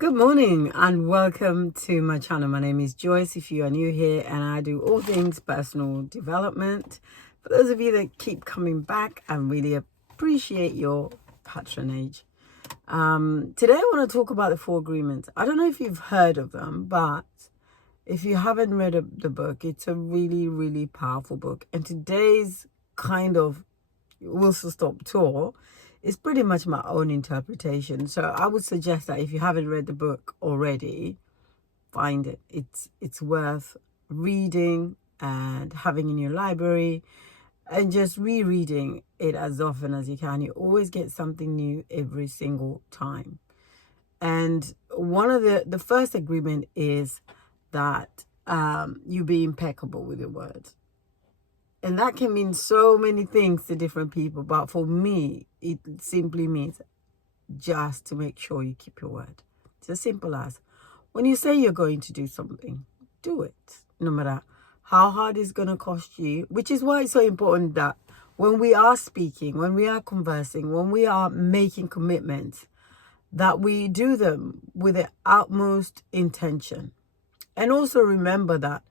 Good morning and welcome to my channel. My name is Joyce if you are new here, and I do all things personal development. For those of you that keep coming back, I really appreciate your patronage. Today I want to talk about the Four Agreements. I don't know if you've heard of them, but if you haven't read the book, it's a really powerful book. And today's kind of whistle stop tour is pretty much my own interpretation. So I would suggest that if you haven't read the book already, find it. It's worth reading and having in your library and just rereading it as often as you can. You always get something new every single time. And one of the first agreement is that you be impeccable with your words. And that can mean so many things to different people. But for me, it simply means just to make sure you keep your word. It's as simple as when you say you're going to do something, do it. No matter how hard it's going to cost you, which is why it's so important that when we are speaking, when we are conversing, when we are making commitments, that we do them with the utmost intention. And also remember that,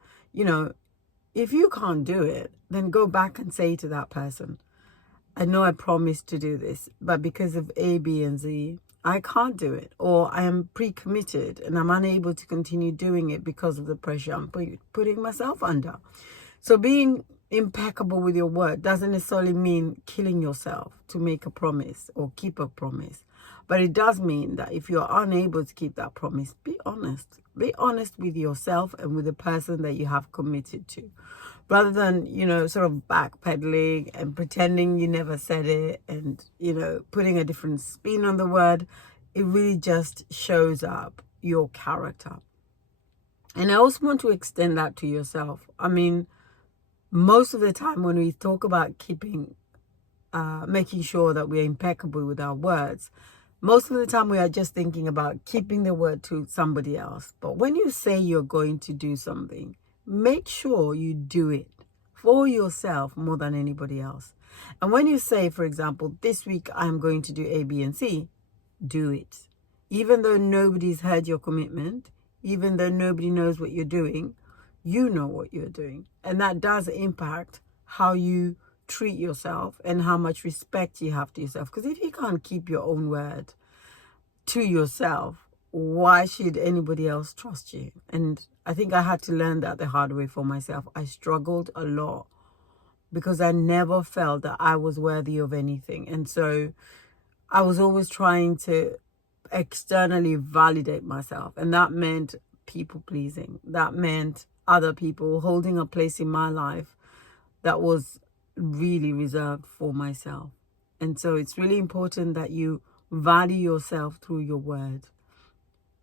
if you can't do it, then go back and say to that person, I know I promised to do this, but because of A, B, and Z, I can't do it. Or I am pre-committed and I'm unable to continue doing it because of the pressure I'm putting myself under. So being impeccable with your word doesn't necessarily mean killing yourself to make a promise or keep a promise. But it does mean that if you're unable to keep that promise, be honest. Be honest with yourself and with the person that you have committed to. Rather than, sort of backpedaling and pretending you never said it and, putting a different spin on the word, it really just shows up your character. And I also want to extend that to yourself. I mean, most of the time when we talk about making sure that we're impeccable with our words, most of the time we are just thinking about keeping the word to somebody else. But when you say you're going to do something, make sure you do it for yourself more than anybody else. And when you say, for example, this week I'm going to do A, B, and C, do it. Even though nobody's heard your commitment, even though nobody knows what you're doing, you know what you're doing. And that does impact how you treat yourself and how much respect you have to yourself. Because if you can't keep your own word to yourself, why should anybody else trust you? And I think I had to learn that the hard way for myself. I struggled a lot because I never felt that I was worthy of anything. And so I was always trying to externally validate myself. And that meant people pleasing. That meant other people holding a place in my life that was really reserved for myself. And so it's really important that you value yourself through your word.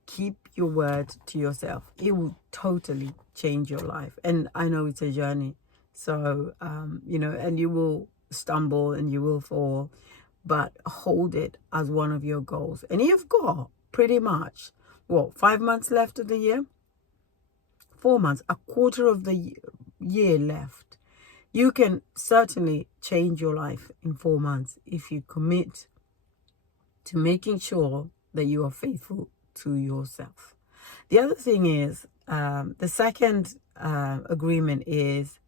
Keep your word to yourself. It will totally change your life. And I know it's a journey. So, and you will stumble and you will fall, but hold it as one of your goals. And you've got pretty much, 5 months left of the year? 4 months, a quarter of the year left. You can certainly change your life in 4 months if you commit to making sure that you are faithful to yourself. The other thing is, the second agreement is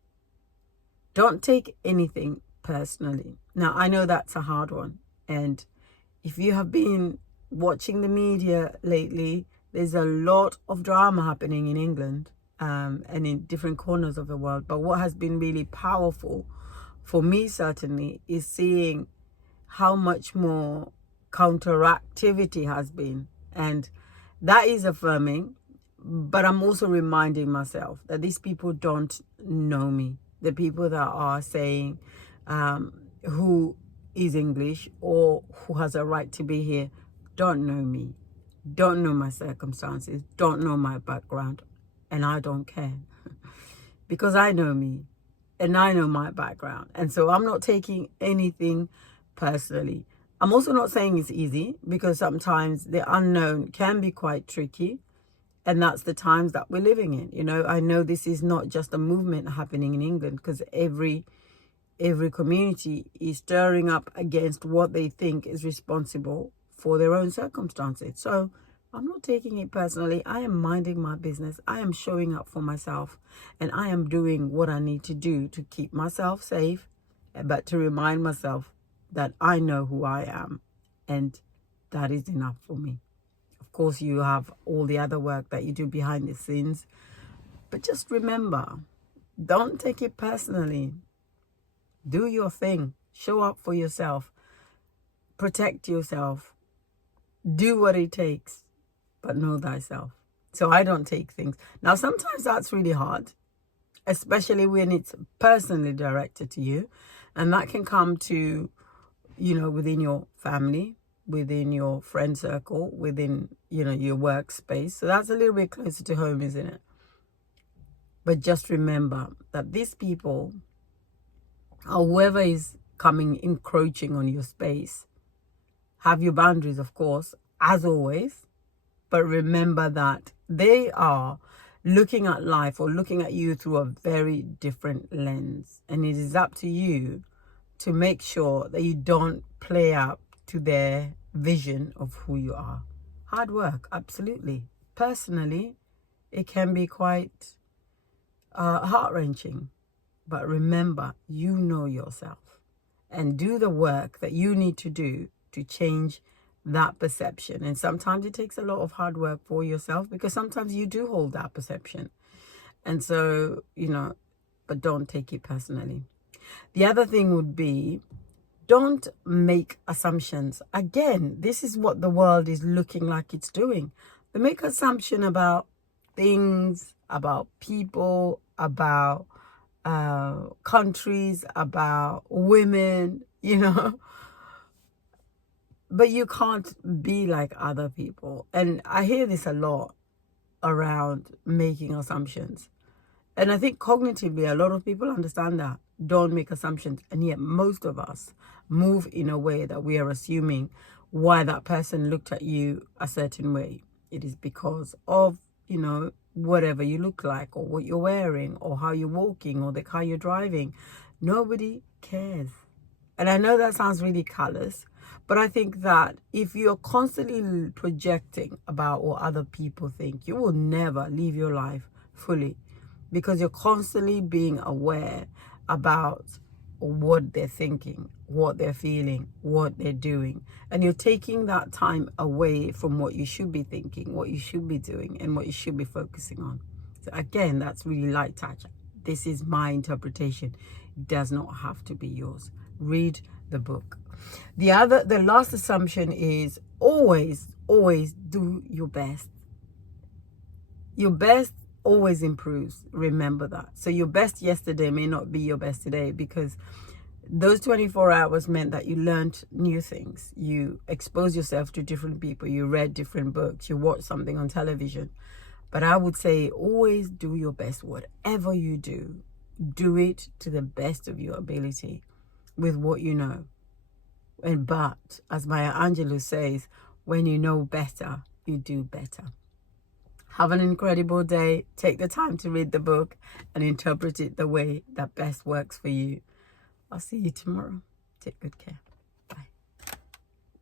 don't take anything personally. Now, I know that's a hard one. And if you have been watching the media lately, there's a lot of drama happening in England and in different corners of the world. But what has been really powerful for me, certainly, is seeing how much more counteractivity has been. And that is affirming. But I'm also reminding myself that these people don't know me. The people that are saying who is English or who has a right to be here don't know me, don't know my circumstances, don't know my background. And I don't care because I know me and I know my background. And so I'm not taking anything personally. I'm also not saying it's easy because sometimes the unknown can be quite tricky. And that's the times that we're living in. I know this is not just a movement happening in England because every community is stirring up against what they think is responsible for their own circumstances. So I'm not taking it personally. I am minding my business. I am showing up for myself, and I am doing what I need to do to keep myself safe, but to remind myself that I know who I am, and that is enough for me. Of course, you have all the other work that you do behind the scenes, but just remember, don't take it personally. Do your thing. Show up for yourself. Protect yourself. Do what it takes, but know thyself. So I don't take things. Now, sometimes that's really hard, especially when it's personally directed to you. And that can come to, within your family, within your friend circle, within, your workspace. So that's a little bit closer to home, isn't it? But just remember that these people, or whoever is encroaching on your space, have your boundaries, of course, as always. But remember that they are looking at life or looking at you through a very different lens. And it is up to you to make sure that you don't play up to their vision of who you are. Hard work, absolutely. Personally, it can be quite heart-wrenching. But remember, you know yourself. And do the work that you need to do to change that perception. And sometimes it takes a lot of hard work for yourself, because sometimes you do hold that perception. And so, but don't take it personally. The other thing would be, don't make assumptions. Again, this is what the world is looking like it's doing. They make assumption about things, about people, about countries, about women, but you can't be like other people. And I hear this a lot around making assumptions. And I think cognitively, a lot of people understand that. Don't make assumptions. And yet most of us move in a way that we are assuming why that person looked at you a certain way. It is because of, whatever you look like, or what you're wearing, or how you're walking, or the car you're driving. Nobody cares. And I know that sounds really callous, but I think that if you're constantly projecting about what other people think, you will never live your life fully, because you're constantly being aware about what they're thinking, what they're feeling, what they're doing. And you're taking that time away from what you should be thinking, what you should be doing, and what you should be focusing on. So again, that's really light touch. This is my interpretation. It does not have to be yours. Read the book. The last assumption is always do your best. Your best always improves. Remember that. So your best yesterday may not be your best today, because those 24 hours meant that you learned new things. You exposed yourself to different people. You read different books. You watched something on television. But I would say always do your best. Whatever you do it to the best of your ability with what you know. But as Maya Angelou says, when you know better, you do better. Have an incredible day. Take the time to read the book and interpret it the way that best works for you. I'll see you tomorrow. Take good care.